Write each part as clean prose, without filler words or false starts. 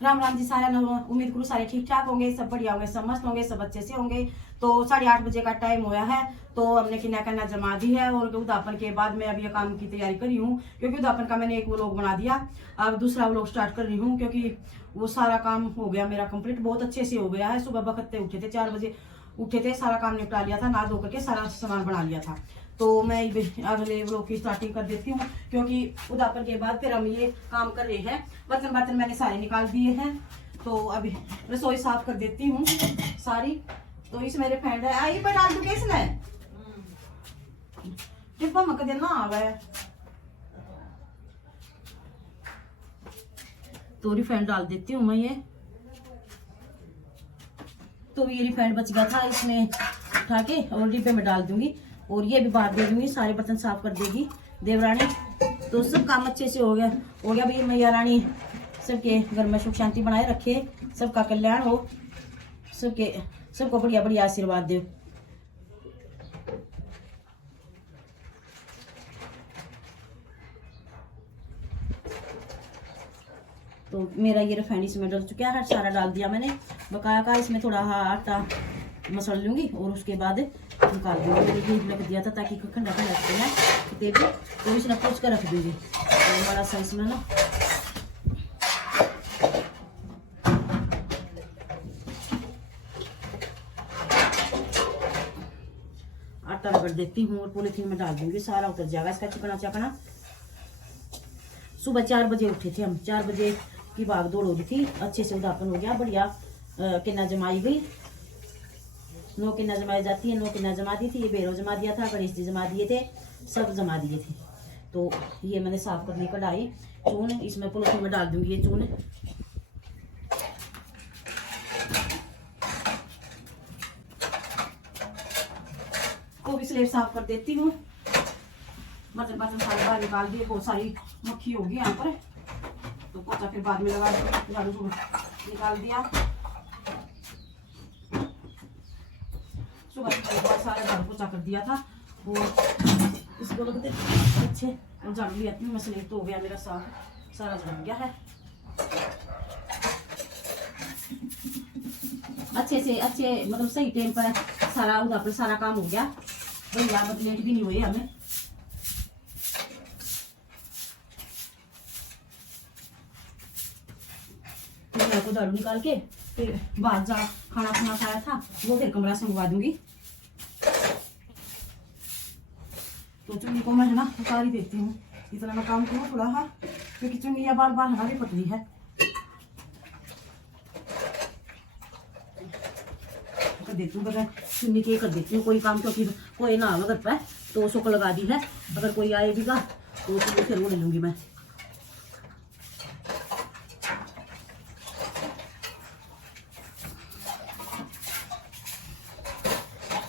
राम राम जी सारे लोग, उम्मीद करूँ सारे ठीक ठाक होंगे, सब बढ़िया होंगे, सब मस्त होंगे, सब अच्छे से होंगे। तो 8:30 बजे का टाइम होया है, तो हमने किन्ना करना जमा दी है और उद्यापन के बाद मैं अभी ये काम की तैयारी कर रही हूँ, क्योंकि उद्यापन का मैंने एक व्लॉग बना दिया। अब दूसरा व्लॉग स्टार्ट कर रही हूँ, क्योंकि वो सारा काम हो गया मेरा कंप्लीट, बहुत अच्छे से हो गया है। सुबह बखते उठे थे, 4 बजे उठे थे, सारा काम निपटा लिया था, नहा धो करके सारा सामान बना लिया था। तो मैं अगले व्लॉग की स्टार्टिंग कर देती हूँ, क्योंकि उद्यापन के बाद फिर हम ये काम कर रहे हैं। बर्तन मैंने सारे निकाल दिए हैं, तो अभी रसोई साफ कर देती हूँ सारी। तो इस मेरे फ्रेंड है आई पर डाल दूं किसने डिब्बा मक देना आ गया, तो रिफाइंड डाल देती हूँ मैं ये। तो ये रिफाइंड बच गया था, इसमें उठा के और डिब्बे में डाल दूंगी, और ये भी बाहर दे दूंगी, सारे बर्तन साफ कर देगी देवरानी। तो सब काम अच्छे से हो गया भाई। मैया रानी सबके घर में सुख शांति बनाए रखे, सबका कल्याण हो, सबको बढ़िया बढ़िया आशीर्वाद दे। तो मेरा ये रिफाइंड इसमें डल चुका है, सारा डाल दिया मैंने। बकाया का इसमें थोड़ा आटा मसल लूंगी और उसके बाद निकाल दूंगी। मैंने ये रख दिया था ताकि ठंडा ठंडा रखते हैं तेल, तो इसमें पूछ कर रख दूंगी। तो बड़ा सा इसमें ना आटा रगड़ देती हूँ और पॉलीथीन में डाल दूंगी, सारा उतर जाएगा इसका चिकना चकना। सुबह 4 बजे उठे थे हम, 4 बजे की भाग दौड़ हो रही थी, अच्छे से उद्यापन हो गया बढ़िया। किन्ना जमाई गई, 9 किन्ना जमाई जाती है, 9 किन्ना जमा दी थी, ये बेरो जमा दिया था, गणेश जी जमा दिए थे, सब जमा दिए थे। तो ये मैंने साफ करनी कढ़ाई चून, इसमें पॉलीथीन में डाल दूंगी ये चून। को भी स्लेब साफ कर देती हूँ। बर्तन सारे बाहर निकाल दिए, बहुत सारी मक्खी होगी यहाँ पर, तो पोछा फिर बाद में लगा झाड़ू निकाल दिया। सुबह बहुत सारा झाड़ू पोछा कर दिया था, और इसको लगते अच्छे और झाड़ू ले आती हूँ मैं। स्लेब तो हो गया मेरा साफ, सारा जम गया है अच्छे से, अच्छे मतलब सही टाइम पर सारा उधर सारा काम हो गया बढ़िया, मतलब लेट भी नहीं हुए हमें। को झाड़ू निकाल के फिर बाहर जा खाना खाया था, वो फिर कमरा से मंगवा दूंगी। तो चुन्नी को मैं है ना उतार ही देती हूँ, इतना मैं काम करूँ थोड़ा सा, क्योंकि चुन्नी बार बार हरा भी पतली है। कर देती हूँ बगैर चुन्नी के कर देती हूँ कोई काम, क्योंकि कोई ना अगर पे तो सुख लगा दी है, अगर कोई आएगा तो फिर वो ले लूंगी मैं।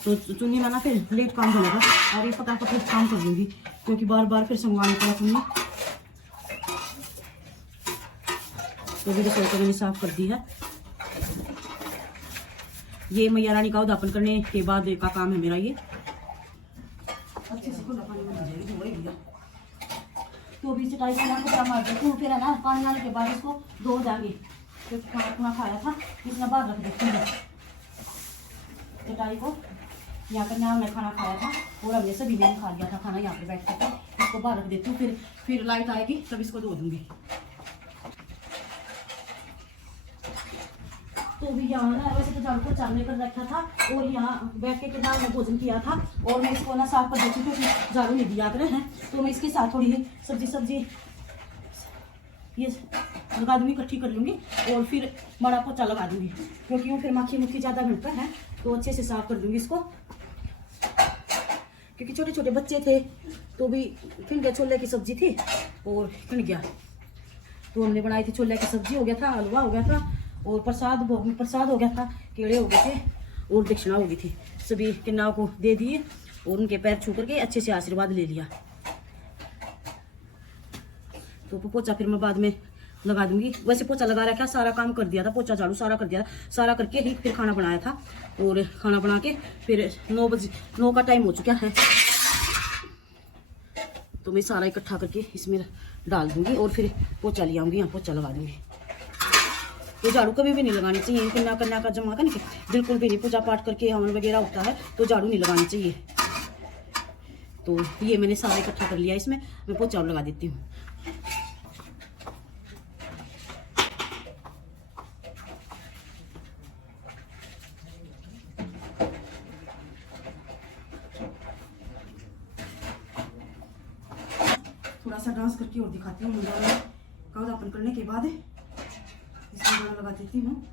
तो चुन्नी में ना फिर लेट काम हो जाएगा, और ये फटाफट काम कर दूंगी, क्योंकि बार बार फिर संगवाने पड़ा चुन्नी। तो भी रसोई को मैंने साफ कर दी है। ये मैया रानी का उद्यापन करने के बाद का काम है मेरा ये। अच्छे से खुला पानी में जाएगी, तो भी चटाई का ना कपड़ा मार देती हूँ, फिर है ना पानी आने के बाद इसको धो जाएंगे, क्योंकि खाना खाया था इतना बाहर रख देती हूँ चटाई को। यहाँ पर ना मैं खाना खाया था और हमने सभी ने खा लिया था खाना यहाँ पे बैठ कर, इसको बाहर रख देती हूँ, फिर लाइट आएगी तब इसको धो दूंगी। तो भी यहाँ ना वैसे तो झाड़ू को चावने कर रखा था, और यहाँ बैठ के बाद में भोजन किया था, और मैं इसको ना साफ कर देती हूँ, क्योंकि झाड़ू नहीं दिया कर हैं। तो मैं इसके साथ थोड़ी सब्जी ये लगा दूंगी, इकट्ठी कर लूँगी, और फिर बड़ा पोछा लगा दूंगी, क्योंकि वो फिर मक्खी ज़्यादा घंटा है, तो अच्छे से साफ कर दूंगी इसको। क्योंकि छोटे छोटे बच्चे थे, तो भी फिर गया छोले की सब्जी थी और फिर गया, तो हमने बनाई थी छोले की सब्जी, हो गया था हलवा हो गया था, और प्रसाद हो गया था, केले हो गए थे, और दक्षिणा हो गई थी। सभी किन्नाओं को दे दिए और उनके पैर छू करके अच्छे से आशीर्वाद ले लिया। तो पोछा फिर मैं बाद में लगा दूंगी, वैसे पोछा लगा रखा, सारा काम कर दिया था, पोछा झाड़ू सारा कर दिया था, सारा करके ही फिर खाना बनाया था, और खाना बना के फिर 9 का टाइम हो चुका है, तो मैं सारा इकट्ठा करके इसमें डाल दूंगी और फिर पोछा ले आऊंगी, यहाँ पोछा लगा दूंगी। तो झाड़ू कभी भी नहीं लगानी चाहिए, किन्ना कन्या का जमा करके बिल्कुल भी नहीं। पूजा पाठ करके हवन वगैरह होता है तो झाड़ू नहीं लगानी चाहिए। तो ये मैंने सारा इकट्ठा कर लिया, इसमें मैं पोछा लगा देती हूँ। थोड़ा सा डांस करके और दिखाती हूँ। कावदापन करने के बाद इसमें गाना लगा देती हूँ।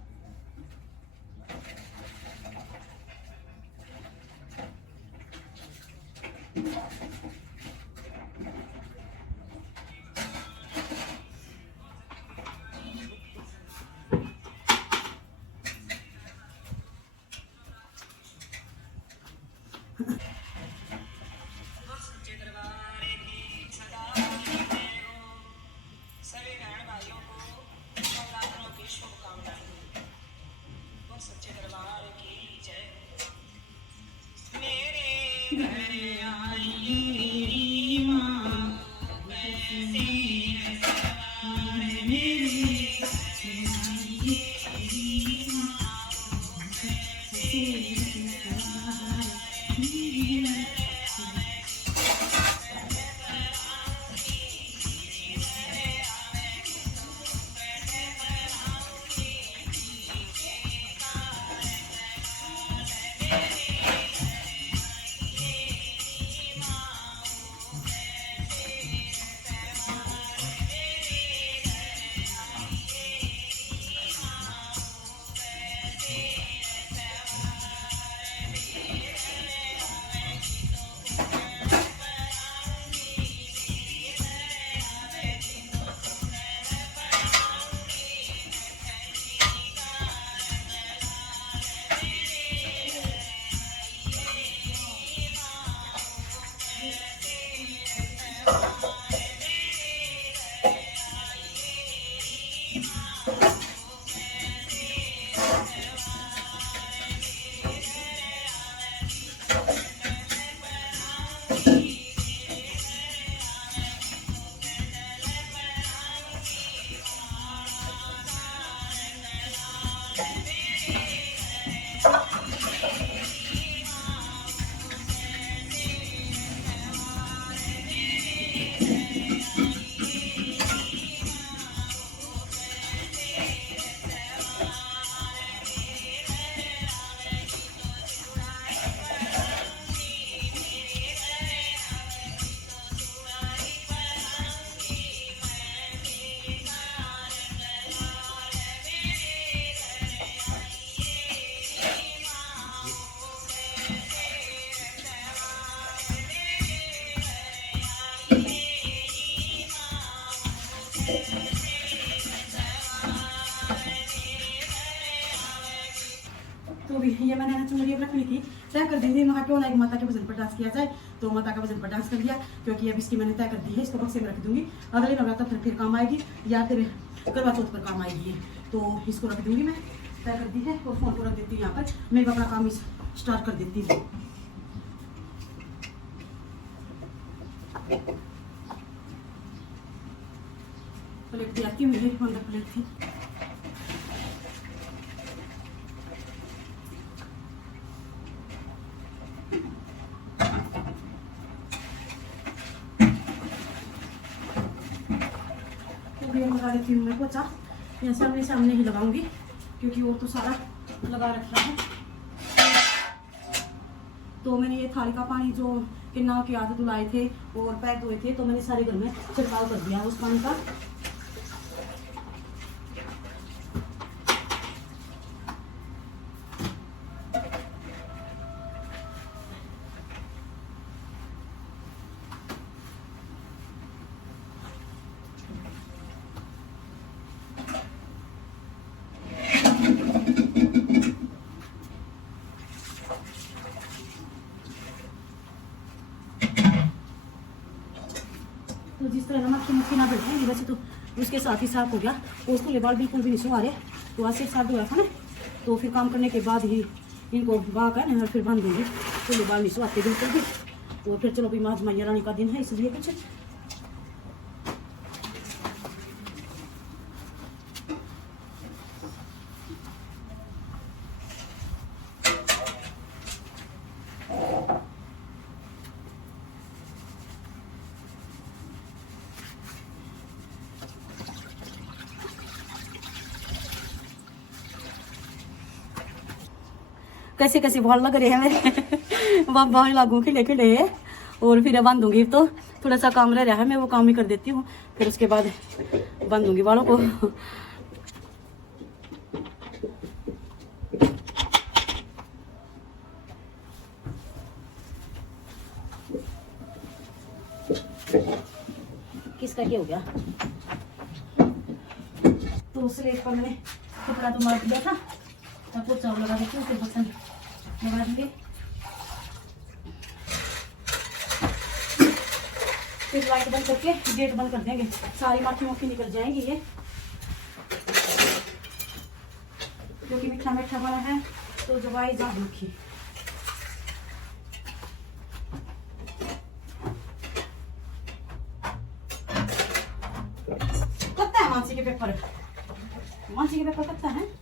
तो भी ये मैंने चुनरी रख ली थी, तय कर दी थी। मैं क्यों ना एक माता के वजन पर डांस किया जाए, तो माता का वजन पर डांस कर लिया। क्योंकि अब इसकी मैंने तय कर दी है, इसको बक्से में रख दूंगी। अगले नवरात्र फिर काम आएगी या फिर करवा चौथ पर काम आएगी। तो इसको रख दूंगी, मैं तय कर दी है। और फोन को रख देती हूँ यहाँ पर, मैं अपना काम स्टार्ट कर देती हूँ। प्लेट भी आती हूँ, मेरी अंदर प्लेट थी। लगा देती हूँ मैं पोछा, यहाँ सामने सामने ही लगाऊंगी क्योंकि वो तो सारा लगा रखा है। तो मैंने ये थाली का पानी जो किन्ना के हाथ धुलाए थे और पैर धोए थे, तो मैंने सारे घर में छिड़काव कर दिया उस पानी का। तो जिस तरह नमक की मुट्ठी ना बैठेगी, वैसे तो उसके साथ ही साफ हो गया। तो उसको बाल बिल्कुल भी नहीं सुहा रहे, तो आज से साफ धोया था ना, तो फिर काम करने के बाद ही इनको बहा कर ना फिर बांध देंगे। तो ये बाल नहीं सुहाते बिल्कुल भी। तो फिर चलो भी माँ मैया रानी का दिन है, इसलिए कुछ कैसे कैसे बॉल लग रहे हैं मेरे बाबा लागू खिले खिले और फिर बांध दूंगी। तो थोड़ा सा काम रह रहा है, मैं वो काम ही कर देती हूँ, फिर उसके बाद बांध दूंगी बालों को। किसका क्या हो गया? तो स्लेट पर मैंने कपड़ा तो मार दिया था, अब पोछा लगा देती हूँ, फिर बर्तन लगा देंगे। फिर लाइट बंद करके गेट बंद कर देंगे, सारी माखी मुखी निकल जाएंगी ये, क्योंकि मीठा मीठा बना है तो दवाई ज्यादा रुखी। कत्ता है मानसी के पेपर, मानसी के पेपर कत्ता है?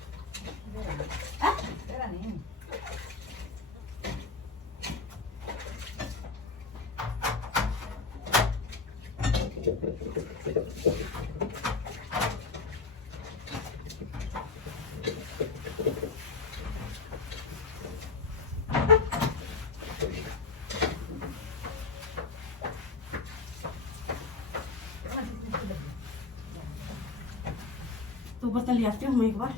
तो बर्तन ले आती हूँ मैं एक बार।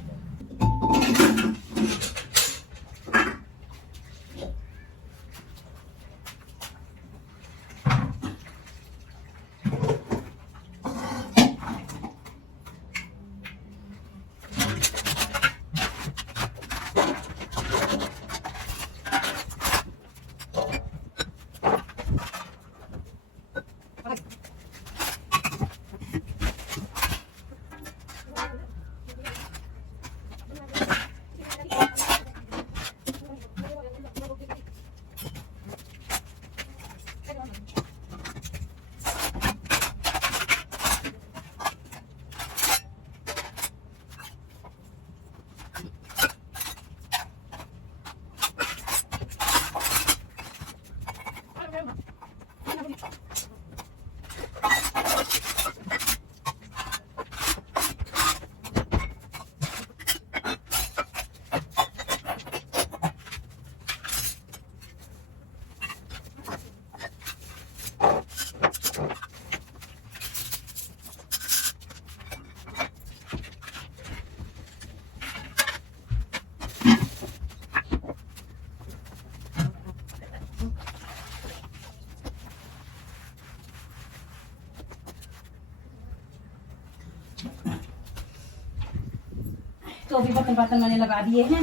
तो अभी बर्तन मैंने लगा दिए हैं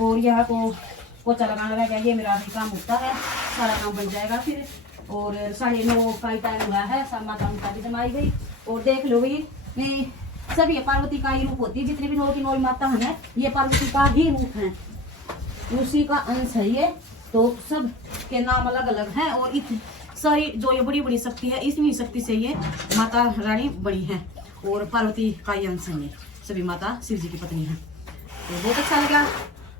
और यहाँ को पोछा लगाना रह गया, ये मेरा अभी काम होता है, सारा काम बन जाएगा फिर। और 9:30 का ही टाइम हुआ है, सब माता मुता भी जमाई गई। और देख लो भाई ये सब ये पार्वती का ही रूप होती है, जितनी भी 9 की 9 माता है ये पार्वती का ही रूप है, उसी का अंश है ये। तो सब के नाम अलग अलग हैं और सारी जो ये बड़ी बड़ी शक्ति है, इतनी शक्ति से ये माता रानी बड़ी है और पार्वती का ही अंश है, ये सभी माता शिव जी की पत्नी है। तो बहुत अच्छा लगा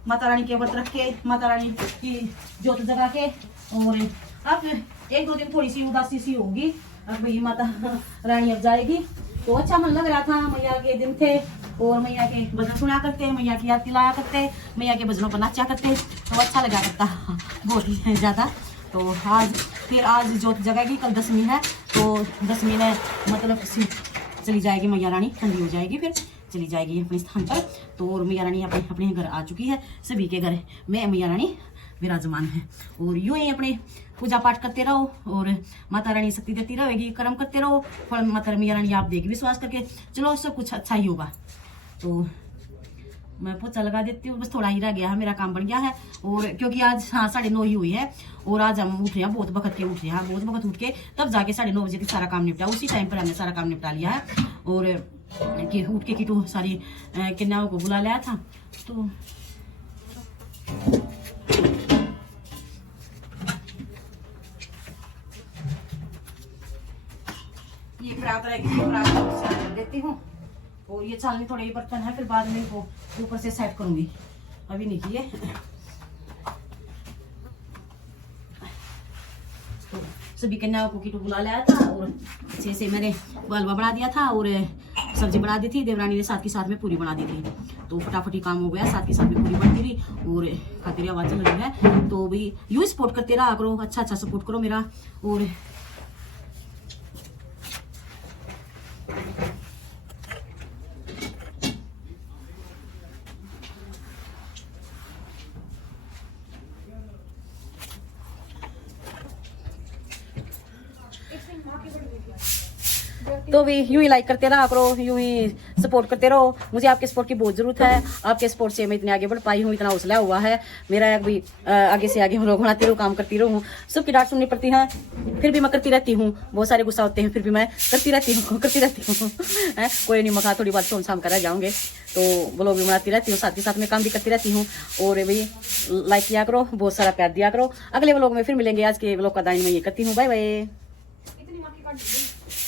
माता रानी के व्रत रख के, माता रानी की ज्योत जगा के। और अब 1-2 दिन थोड़ी सी उदासी सी होगी, अब भाई माता रानी अब जाएगी। तो अच्छा मन लग रहा था, मैया के दिन थे और मैया के भजन सुना करते, मैया की आरती लाया करते, मैया के भजनों पर नाचा करते, तो अच्छा लगा करता बहुत ज़्यादा। तो आज ज्योत जगेगी, कल 10वीं है, तो 10वीं में मतलब चली जाएगी मैया रानी, ठंडी हो जाएगी, फिर चली जाएगी अपने स्थान पर। तो और मैया रानी अपने घर आ चुकी है, सभी के घर में मैया रानी विराजमान है। और यूं ही अपने पूजा पाठ करते रहो और माता रानी शक्ति देती रहेगी, कर्म करते रहो, फल माता मैया रानी आप देगी, विश्वास करके चलो सब कुछ अच्छा ही होगा। तो मैं पोछा लगा देती हूँ, बस थोड़ा ही रह गया है, मेरा काम बन गया है। और क्योंकि आज 9:30 ही हुई है और आज हम उठ रहे हैं, बहुत वक्त के उठ रहे हैं, बहुत वक्त उठ के तब जाके 9:30 बजे तक सारा काम निपटा, उसी टाइम पर हमने सारा काम निपटा लिया है। और उठ के किटू सारी कन्याओं को बुला लिया था। तो ये फ्राक रहेगी, फ्राक देती हूँ। और ये छालनी थोड़े ही बर्तन है, फिर बाद में इनको ऊपर से सेट करूंगी, अभी नहीं किए। सभी कन्याओं को किटू बुला लाया था और अच्छे से मैंने हलवा बना दिया था और सब्जी बना दी थी, देवरानी ने साथ के साथ में पूरी बना दी थी, तो फटाफट ही काम हो गया, साथ के साथ में पूरी बनती रही और खाती रही, आवाज चल रही है। तो भाई यूं सपोर्ट करते रहा करो, अच्छा अच्छा सपोर्ट करो मेरा। और तो भी यूं ही लाइक करते रहा करो, यूं ही सपोर्ट करते रहो। मुझे आपके सपोर्ट की बहुत जरूरत है, आपके सपोर्ट से मैं इतने आगे बढ़ पाई हूँ, इतना हौसला हुआ है मेरा भी। आगे से आगे व्लॉग बनाती रहूँ, काम करती रहूँ। सबकी डांट सुननी पड़ती है, फिर भी मैं करती रहती हूँ। बहुत सारे गुस्सा होते हैं, फिर भी मैं करती रहती हूँ कोई नहीं, मखा थोड़ी बात सोम शाम कर जाऊंगे, तो व्लॉग भी बनाती रहती हूँ, साथ ही साथ में काम भी करती रहती हूँ। और भाई लाइक किया करो, बहुत सारा प्यार दिया करो। अगले व्लॉग में फिर मिलेंगे। आज के व्लॉग का दाइन मैं ये करती हूँ, बाय बाय।